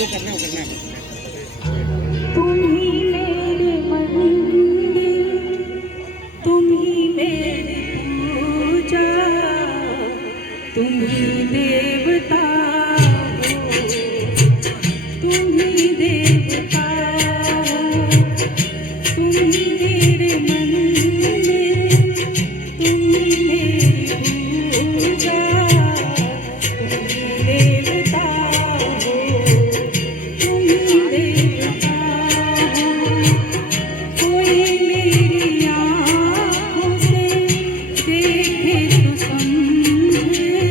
जो करना है वो करना है। तुम ही मेरे मंदिर, तुम ही मेरी पूजा, तुम ही देवता हो, तुम ही देवता हो, तुम ही मेरे मंदिर, तुम ही मेरी पूजा, तुम ही देवता हो, तुम ही देवता हो। कोई मेरी आँखों से देखे तो समझे,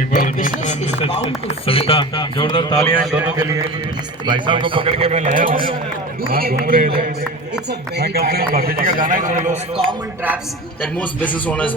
पीपल मिस्टर सविता, जोरदार तालियां इन दोनों के लिए। भाई साहब को पकड़ के मैं लाया हूँ, वहाँ घूम रहे थे। मैं कम से कम बाकी जी का गाना ही सुन लो। common traps that most business owners